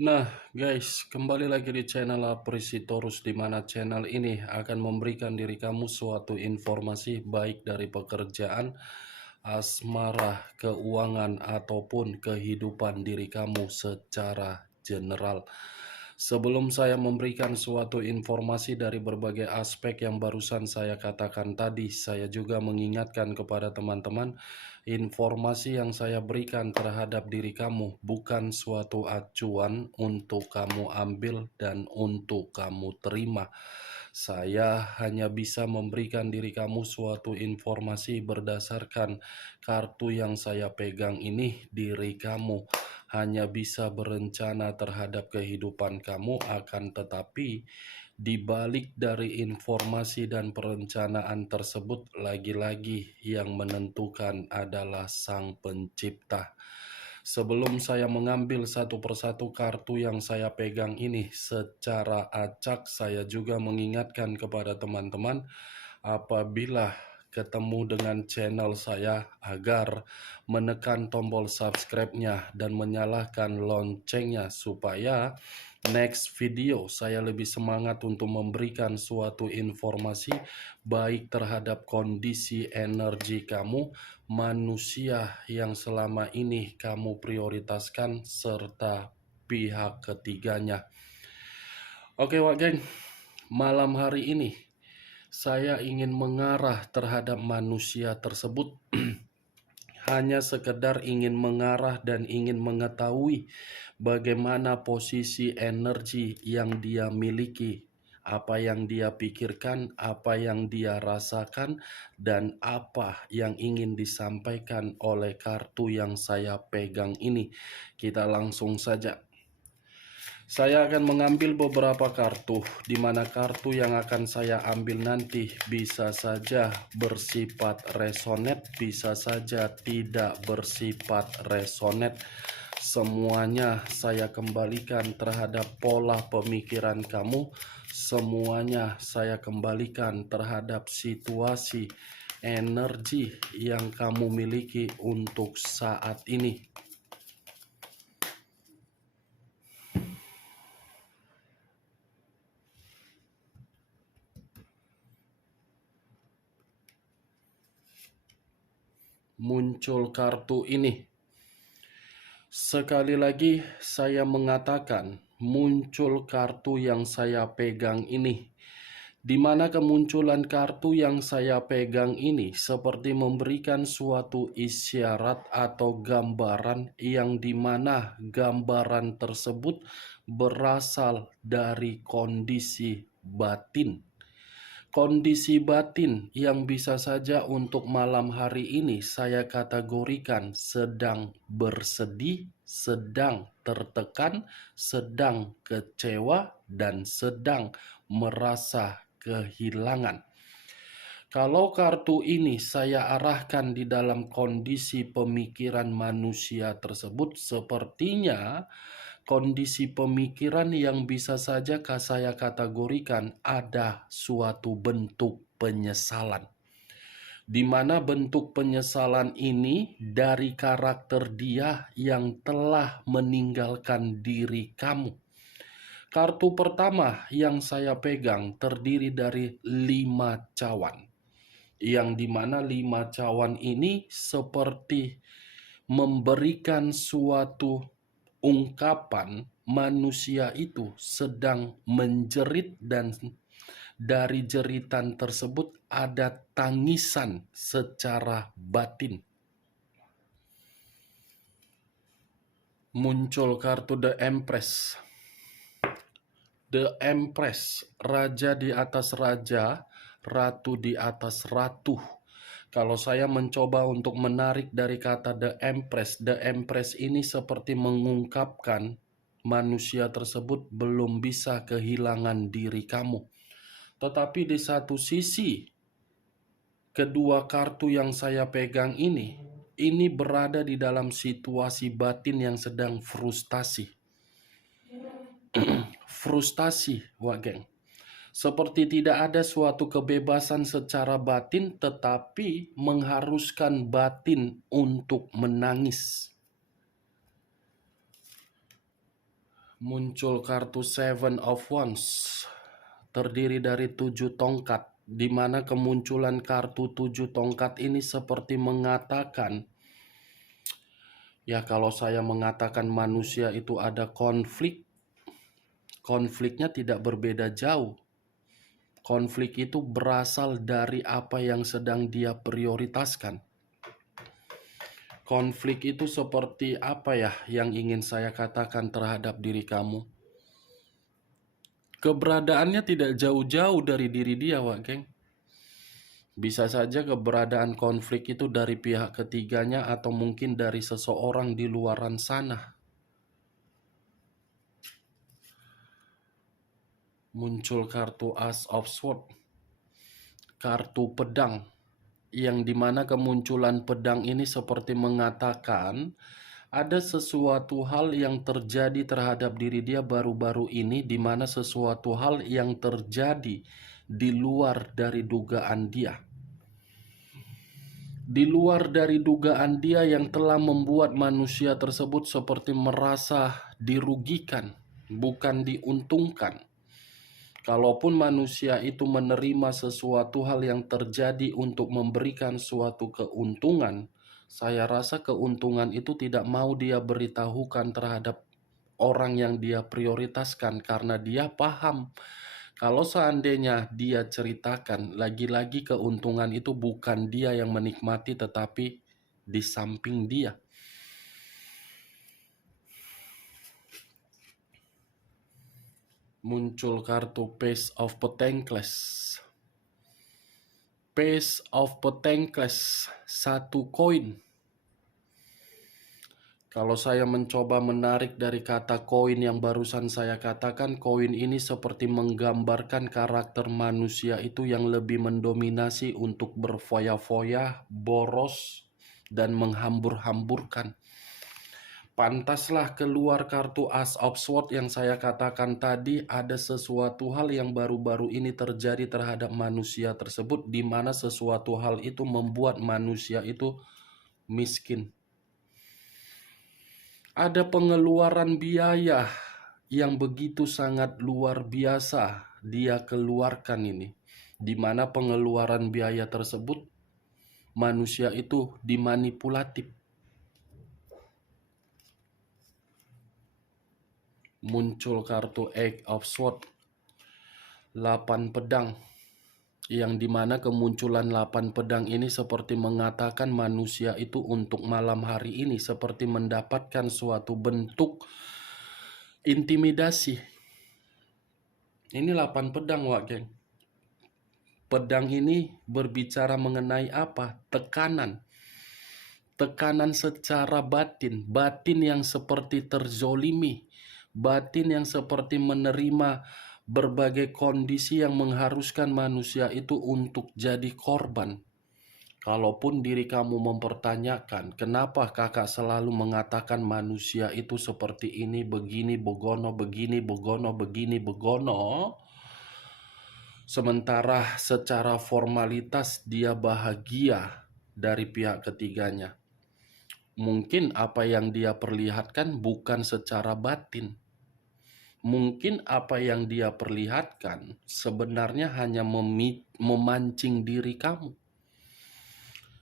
Nah, guys, kembali lagi di channel Aprisitorus, di mana channel ini akan memberikan diri kamu suatu informasi baik dari pekerjaan, asmara, keuangan, ataupun kehidupan diri kamu secara general. Sebelum saya memberikan suatu informasi dari berbagai aspek yang barusan saya katakan tadi, saya juga mengingatkan kepada teman-teman, informasi yang saya berikan terhadap diri kamu bukan suatu acuan untuk kamu ambil dan untuk kamu terima. Saya hanya bisa memberikan diri kamu suatu informasi berdasarkan kartu yang saya pegang ini. Diri kamu hanya bisa berencana terhadap kehidupan kamu, akan tetapi di balik dari informasi dan perencanaan tersebut, lagi-lagi yang menentukan adalah Sang Pencipta. Sebelum saya mengambil satu persatu kartu yang saya pegang ini secara acak, saya juga mengingatkan kepada teman-teman, apabila ketemu dengan channel saya, agar menekan tombol subscribe-nya dan menyalakan loncengnya, supaya next video saya lebih semangat untuk memberikan suatu informasi baik terhadap kondisi energi kamu, manusia yang selama ini kamu prioritaskan, serta pihak ketiganya. Oke Wak Geng, malam hari ini saya ingin mengarah terhadap manusia tersebut. Hanya sekedar ingin mengarah dan ingin mengetahui bagaimana posisi energi yang dia miliki, apa yang dia pikirkan, apa yang dia rasakan, dan apa yang ingin disampaikan oleh kartu yang saya pegang ini. Kita langsung saja. Saya akan mengambil beberapa kartu, di mana kartu yang akan saya ambil nanti bisa saja bersifat resonet, bisa saja tidak bersifat resonet. Semuanya saya kembalikan terhadap pola pemikiran kamu, semuanya saya kembalikan terhadap situasi energi yang kamu miliki untuk saat ini. Muncul kartu ini. Sekali lagi saya mengatakan, muncul kartu yang saya pegang ini. Di mana kemunculan kartu yang saya pegang ini seperti memberikan suatu isyarat atau gambaran, yang dimana gambaran tersebut berasal dari kondisi batin. Kondisi batin yang bisa saja untuk malam hari ini saya kategorikan sedang bersedih, sedang tertekan, sedang kecewa, dan sedang merasa kehilangan. Kalau kartu ini saya arahkan di dalam kondisi pemikiran manusia tersebut, sepertinya kondisi pemikiran yang bisa saja saya kategorikan ada suatu bentuk penyesalan. Di mana bentuk penyesalan ini dari karakter dia yang telah meninggalkan diri kamu. Kartu pertama yang saya pegang terdiri dari 5 cawan. Yang dimana 5 cawan ini seperti memberikan suatu ungkapan manusia itu sedang menjerit, dan dari jeritan tersebut ada tangisan secara batin. Muncul kartu The Empress. The Empress, raja di atas raja, ratu di atas ratu. Kalau saya mencoba untuk menarik dari kata The Empress ini seperti mengungkapkan manusia tersebut belum bisa kehilangan diri kamu. Tetapi di satu sisi, kedua kartu yang saya pegang ini berada di dalam situasi batin yang sedang frustasi. Frustasi, Wak Geng. Seperti tidak ada suatu kebebasan secara batin, tetapi mengharuskan batin untuk menangis. Muncul kartu Seven of Wands, terdiri dari 7 tongkat, di mana kemunculan kartu 7 tongkat ini seperti mengatakan, ya kalau saya mengatakan manusia itu ada konflik, konfliknya tidak berbeda jauh. Konflik itu berasal dari apa yang sedang dia prioritaskan. Konflik itu seperti apa ya yang ingin saya katakan terhadap diri kamu? Keberadaannya tidak jauh-jauh dari diri dia, Wak Geng. Bisa saja keberadaan konflik itu dari pihak ketiganya atau mungkin dari seseorang di luaran sana. Muncul kartu Ace of Swords, kartu pedang, yang dimana kemunculan pedang ini seperti mengatakan ada sesuatu hal yang terjadi terhadap diri dia baru-baru ini, di mana sesuatu hal yang terjadi di luar dari dugaan dia. Di luar dari dugaan dia yang telah membuat manusia tersebut seperti merasa dirugikan, bukan diuntungkan. Kalaupun manusia itu menerima sesuatu hal yang terjadi untuk memberikan suatu keuntungan, saya rasa keuntungan itu tidak mau dia beritahukan terhadap orang yang dia prioritaskan karena dia paham kalau seandainya dia ceritakan, lagi-lagi keuntungan itu bukan dia yang menikmati tetapi di samping dia. Muncul kartu Page of Pentacles. Page of Pentacles, 1 koin. Kalau saya mencoba menarik dari kata koin yang barusan saya katakan, koin ini seperti menggambarkan karakter manusia itu yang lebih mendominasi untuk berfoya-foya, boros, dan menghambur-hamburkan. Pantaslah keluar kartu Ace of Swords yang saya katakan tadi, ada sesuatu hal yang baru-baru ini terjadi terhadap manusia tersebut, di mana sesuatu hal itu membuat manusia itu miskin. Ada pengeluaran biaya yang begitu sangat luar biasa dia keluarkan ini, di mana pengeluaran biaya tersebut manusia itu dimanipulatif. Muncul kartu Eight of Swords, 8 pedang, yang dimana kemunculan 8 pedang ini seperti mengatakan manusia itu untuk malam hari ini seperti mendapatkan suatu bentuk intimidasi. Ini 8 pedang, Wak Geng. Pedang ini berbicara mengenai apa? Tekanan. Tekanan secara batin. Batin yang seperti terzolimi. Batin yang seperti menerima berbagai kondisi yang mengharuskan manusia itu untuk jadi korban. Kalaupun diri kamu mempertanyakan, kenapa kakak selalu mengatakan manusia itu seperti ini, begini, begono, begini, begono, begini, begono, sementara secara formalitas dia bahagia dari pihak ketiganya. Mungkin apa yang dia perlihatkan bukan secara batin. Mungkin apa yang dia perlihatkan sebenarnya hanya memancing diri kamu.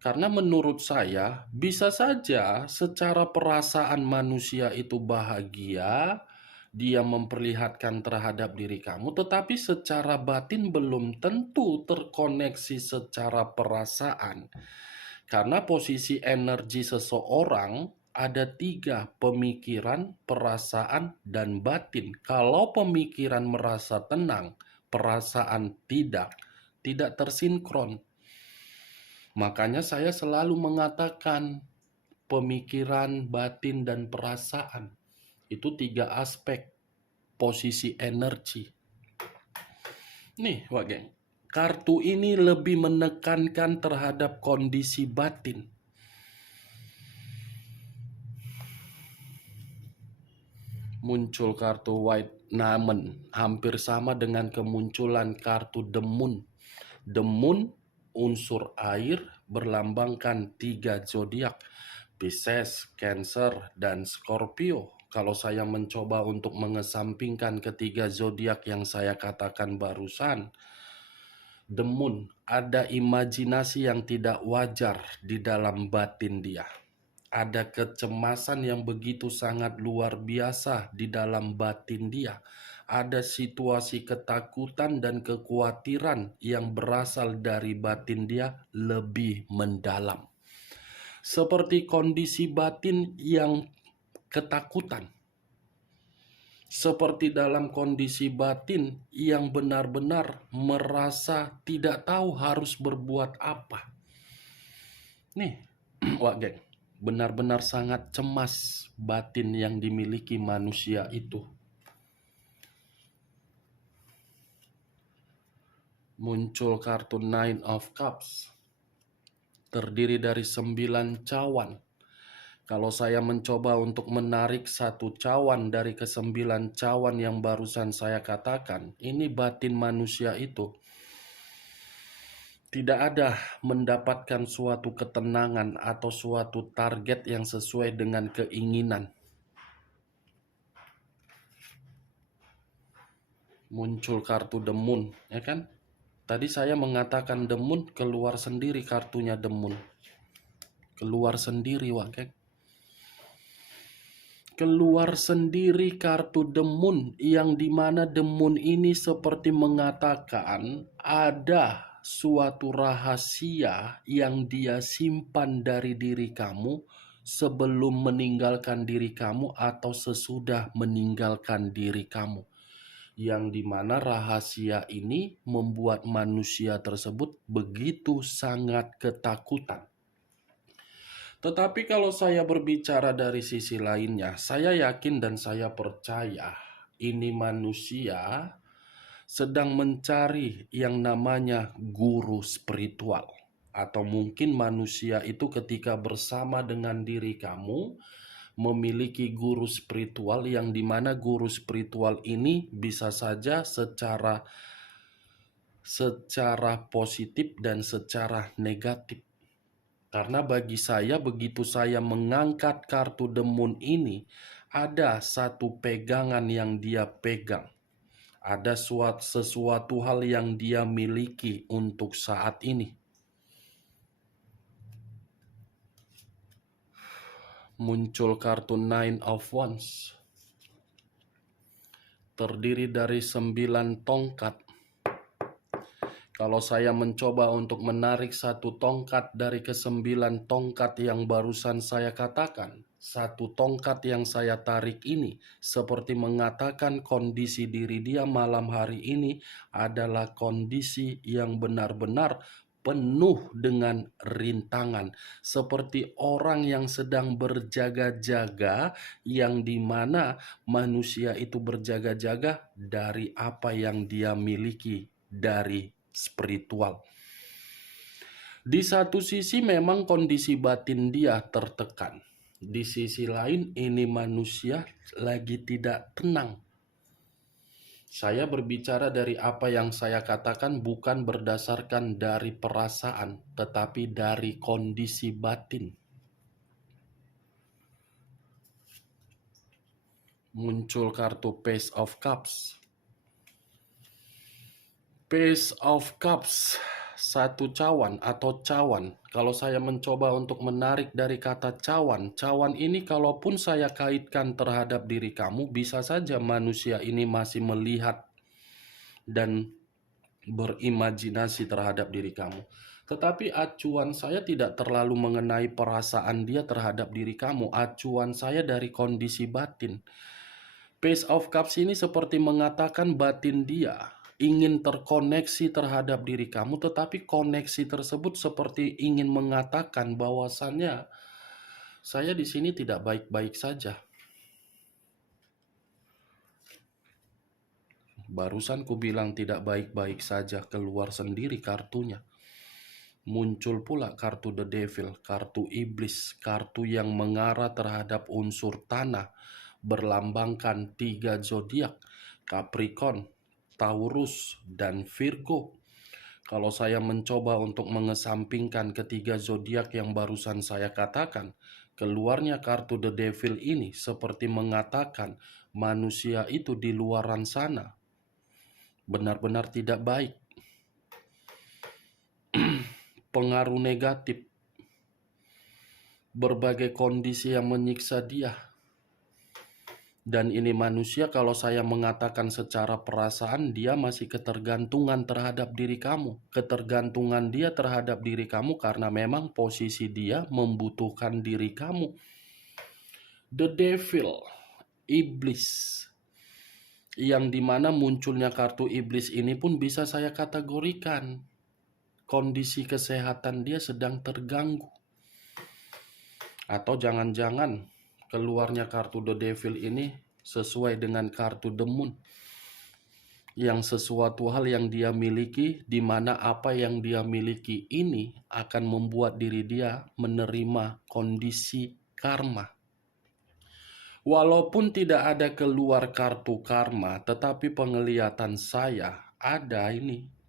Karena menurut saya, bisa saja secara perasaan manusia itu bahagia, dia memperlihatkan terhadap diri kamu, tetapi secara batin belum tentu terkoneksi secara perasaan. Karena posisi energi seseorang ada 3, pemikiran, perasaan, dan batin. Kalau pemikiran merasa tenang, perasaan tidak tersinkron. Makanya saya selalu mengatakan pemikiran, batin, dan perasaan itu 3 aspek posisi energi. Nih, Wak Geng, kartu ini lebih menekankan terhadap kondisi batin. Muncul kartu White Diamond, hampir sama dengan kemunculan kartu The Moon. The Moon unsur air, berlambangkan 3 zodiak, Pisces, Cancer, dan Scorpio. kalau saya mencoba untuk mengesampingkan ketiga zodiak yang saya katakan barusan, The Moon, ada imajinasi yang tidak wajar di dalam batin dia. Ada kecemasan yang begitu sangat luar biasa di dalam batin dia. Ada situasi ketakutan dan kekhawatiran yang berasal dari batin dia lebih mendalam. Seperti kondisi batin yang ketakutan. Seperti dalam kondisi batin yang benar-benar merasa tidak tahu harus berbuat apa. Nih, wah geng, benar-benar sangat cemas batin yang dimiliki manusia itu. Muncul kartu Nine of Cups, terdiri dari 9 cawan. Kalau saya mencoba untuk menarik satu cawan dari ke-9 cawan yang barusan saya katakan, ini batin manusia itu tidak ada mendapatkan suatu ketenangan atau suatu target yang sesuai dengan keinginan. Muncul kartu The Moon, ya kan? Tadi saya mengatakan The Moon, keluar sendiri kartunya The Moon. Keluar sendiri, Wak. Keluar sendiri kartu The Moon, yang dimana The Moon ini seperti mengatakan ada suatu rahasia yang dia simpan dari diri kamu sebelum meninggalkan diri kamu atau sesudah meninggalkan diri kamu. Yang dimana rahasia ini membuat manusia tersebut begitu sangat ketakutan. Tetapi kalau saya berbicara dari sisi lainnya, saya yakin dan saya percaya ini manusia sedang mencari yang namanya guru spiritual. Atau mungkin manusia itu ketika bersama dengan diri kamu memiliki guru spiritual, yang dimana guru spiritual ini bisa saja secara positif dan secara negatif. Karena bagi saya, begitu saya mengangkat kartu The Moon ini, ada satu pegangan yang dia pegang. Ada sesuatu hal yang dia miliki untuk saat ini. Muncul kartu Nine of Wands, terdiri dari 9 tongkat. Kalau saya mencoba untuk menarik satu tongkat dari ke-9 tongkat yang barusan saya katakan, satu tongkat yang saya tarik ini seperti mengatakan kondisi diri dia malam hari ini adalah kondisi yang benar-benar penuh dengan rintangan, seperti orang yang sedang berjaga-jaga, yang dimana manusia itu berjaga-jaga dari apa yang dia miliki dari spiritual. Di satu sisi memang kondisi batin dia tertekan. Di sisi lain ini manusia lagi tidak tenang. Saya berbicara dari apa yang saya katakan bukan berdasarkan dari perasaan, tetapi dari kondisi batin. Muncul kartu Page of Cups. Page of Cups, satu cawan atau cawan. Kalau saya mencoba untuk menarik dari kata cawan, cawan ini kalaupun saya kaitkan terhadap diri kamu, bisa saja manusia ini masih melihat dan berimajinasi terhadap diri kamu. Tetapi acuan saya tidak terlalu mengenai perasaan dia terhadap diri kamu. Acuan saya dari kondisi batin. Page of Cups ini seperti mengatakan batin dia ingin terkoneksi terhadap diri kamu, tetapi koneksi tersebut seperti ingin mengatakan bahwasannya saya di sini tidak baik-baik saja. Barusan ku bilang tidak baik-baik saja, keluar sendiri kartunya. Muncul pula kartu The Devil, kartu iblis, kartu yang mengarah terhadap unsur tanah, berlambangkan 3 zodiak, Capricorn, Taurus, dan Virgo. Kalau saya mencoba untuk mengesampingkan ketiga zodiak yang barusan saya katakan, keluarnya kartu The Devil ini seperti mengatakan manusia itu di luaran sana benar-benar tidak baik. Pengaruh negatif, berbagai kondisi yang menyiksa dia. Dan ini manusia, kalau saya mengatakan secara perasaan, dia masih ketergantungan terhadap diri kamu. Ketergantungan dia terhadap diri kamu karena memang posisi dia membutuhkan diri kamu. The Devil, iblis, yang dimana munculnya kartu iblis ini pun bisa saya kategorikan kondisi kesehatan dia sedang terganggu. Atau jangan-jangan keluarnya kartu The Devil ini sesuai dengan kartu The Moon, yang sesuatu hal yang dia miliki, di mana apa yang dia miliki ini akan membuat diri dia menerima kondisi karma. Walaupun tidak ada keluar kartu karma, tetapi penglihatan saya ada ini.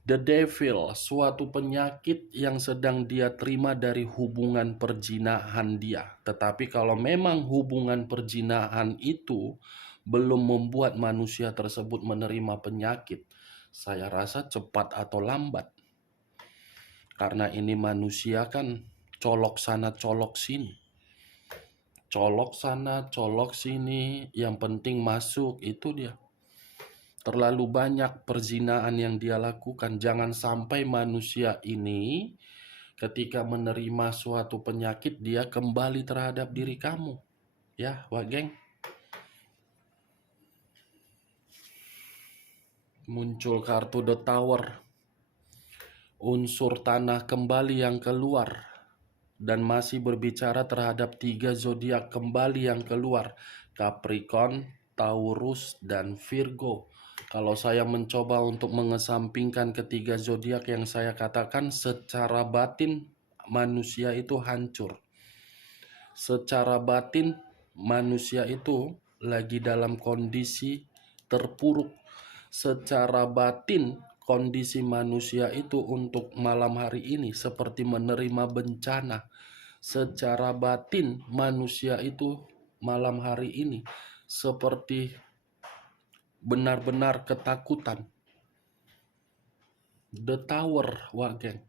The Devil, suatu penyakit yang sedang dia terima dari hubungan perjinahan dia. Tetapi kalau memang hubungan perjinahan itu belum membuat manusia tersebut menerima penyakit, saya rasa cepat atau lambat. Karena ini manusia kan colok sana colok sini. Colok sana colok sini, yang penting masuk, itu dia. Terlalu banyak perzinaan yang dia lakukan. Jangan sampai manusia ini ketika menerima suatu penyakit dia kembali terhadap diri kamu. Ya, wah geng. Muncul kartu The Tower. Unsur tanah kembali yang keluar. Dan masih berbicara terhadap 3 zodiak kembali yang keluar. Capricorn, Taurus, dan Virgo. Kalau saya mencoba untuk mengesampingkan ketiga zodiak yang saya katakan, secara batin manusia itu hancur. Secara batin manusia itu lagi dalam kondisi terpuruk. Secara batin kondisi manusia itu untuk malam hari ini seperti menerima bencana. Secara batin manusia itu malam hari ini seperti benar-benar ketakutan. The Tower, Wagen.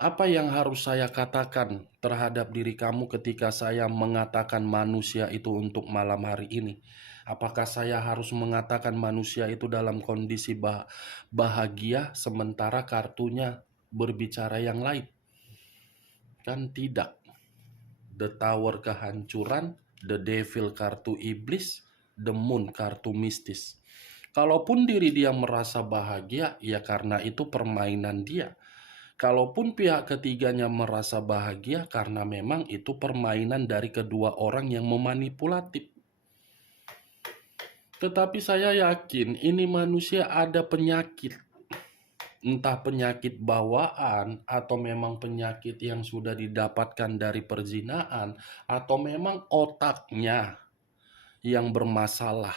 Apa yang harus saya katakan terhadap diri kamu ketika saya mengatakan manusia itu untuk malam hari ini? Apakah saya harus mengatakan manusia itu dalam kondisi bahagia sementara kartunya berbicara yang lain? Kan tidak. The Tower kehancuran, The Devil kartu iblis, The Moon kartu mistis. Kalaupun diri dia merasa bahagia, ya karena itu permainan dia. Kalaupun pihak ketiganya merasa bahagia, karena memang itu permainan dari kedua orang yang memanipulatif. Tetapi saya yakin ini manusia ada penyakit. Entah penyakit bawaan atau memang penyakit yang sudah didapatkan dari perzinaan, atau memang otaknya yang bermasalah.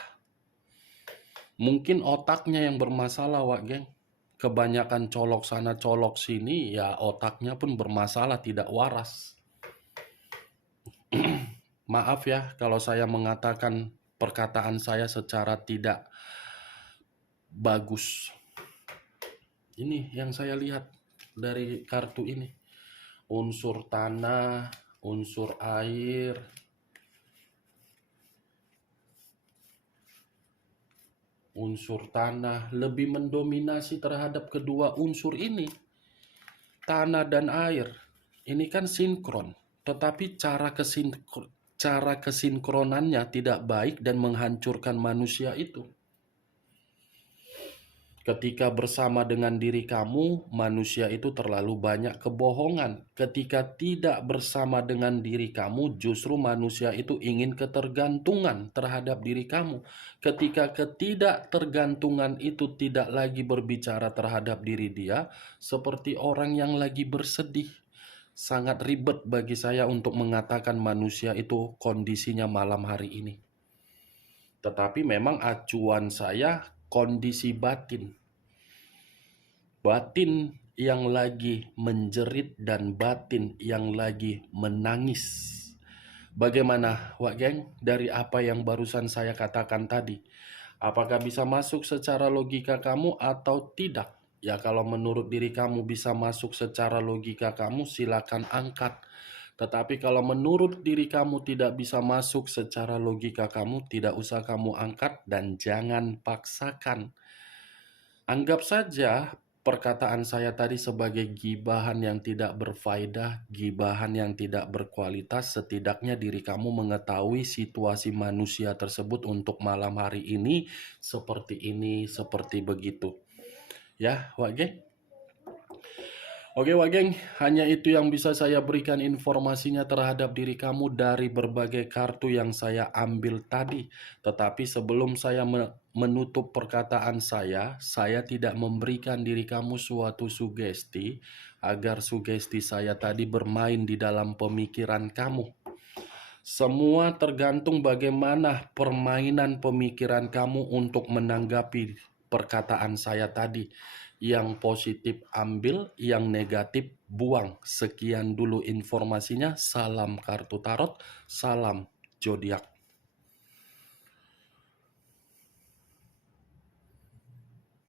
Mungkin otaknya yang bermasalah, Wak Geng. Kebanyakan colok sana colok sini, ya otaknya pun bermasalah, tidak waras. Maaf ya kalau saya mengatakan perkataan saya secara tidak bagus. Ini yang saya lihat dari kartu ini. Unsur tanah, unsur air, unsur tanah lebih mendominasi terhadap kedua unsur ini. Tanah dan air ini kan sinkron, tetapi cara kesinkronannya tidak baik dan menghancurkan manusia itu. Ketika bersama dengan diri kamu, manusia itu terlalu banyak kebohongan. Ketika tidak bersama dengan diri kamu, justru manusia itu ingin ketergantungan terhadap diri kamu. Ketika ketidaktergantungan itu tidak lagi berbicara terhadap diri dia, seperti orang yang lagi bersedih. Sangat ribet bagi saya untuk mengatakan manusia itu kondisinya malam hari ini. Tetapi memang acuan saya kondisi batin. Batin yang lagi menjerit dan batin yang lagi menangis. Bagaimana, Wak Geng, dari apa yang barusan saya katakan tadi? Apakah bisa masuk secara logika kamu atau tidak? Ya, kalau menurut diri kamu bisa masuk secara logika kamu, silakan angkat. Tetapi kalau menurut diri kamu tidak bisa masuk secara logika kamu, tidak usah kamu angkat dan jangan paksakan. Anggap saja perkataan saya tadi sebagai gibahan yang tidak berfaedah, gibahan yang tidak berkualitas. Setidaknya diri kamu mengetahui situasi manusia tersebut untuk malam hari ini, seperti begitu. Ya, Wak Geng? Oke, Wak Geng, hanya itu yang bisa saya berikan informasinya terhadap diri kamu dari berbagai kartu yang saya ambil tadi. Tetapi sebelum saya menutup perkataan saya tidak memberikan diri kamu suatu sugesti agar sugesti saya tadi bermain di dalam pemikiran kamu. Semua tergantung bagaimana permainan pemikiran kamu untuk menanggapi perkataan saya tadi. Yang positif ambil, yang negatif buang. Sekian dulu informasinya. Salam kartu tarot, salam zodiak.